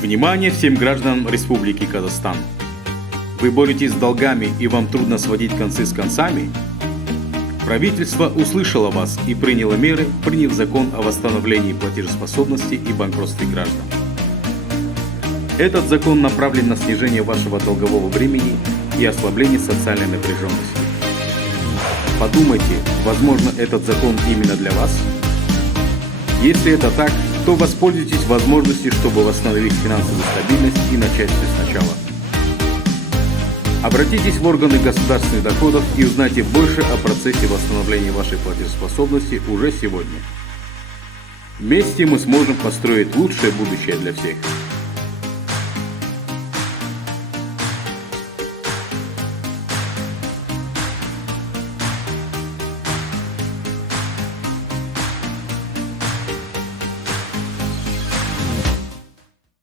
Внимание всем гражданам Республики Казахстан! Вы боретесь с долгами и вам трудно сводить концы с концами? Правительство услышало вас и приняло меры, приняв закон о восстановлении платежеспособности и банкротстве граждан. Этот закон направлен на снижение вашего долгового бремени и ослабление социальной напряженности. Подумайте, возможно, этот закон именно для вас? Если это так, то воспользуйтесь возможностью, чтобы восстановить финансовую стабильность и начать все сначала. Обратитесь в органы государственных доходов и узнайте больше о процессе восстановления вашей платежеспособности уже сегодня. Вместе мы сможем построить лучшее будущее для всех.